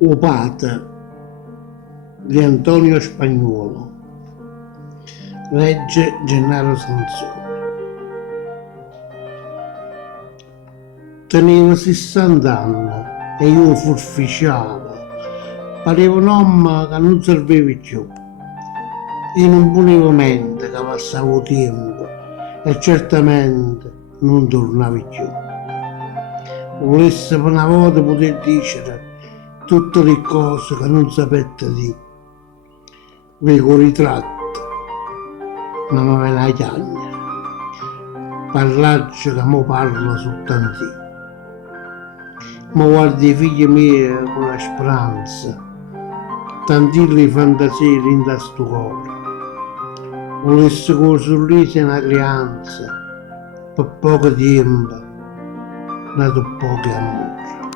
Opata di Antonio Spagnuolo, legge Gennaro Sansone. Tenevo 60 anni e io furficiavo, pareva un uomo che non serviva più. Io non ponevo mente che passavo tempo e certamente non tornavi più. Volesse per una volta poter dire tutte le cose che non sapete di. Vedo ritratto, ma mi viene a chiagnere. Parlaggio che mo parlo soltanto io. Ma guardo i figli miei con la speranza, tantille fantasie in sto cuore. Volesse con il sorriso e una creanza, per poco tempo, dato poco amore.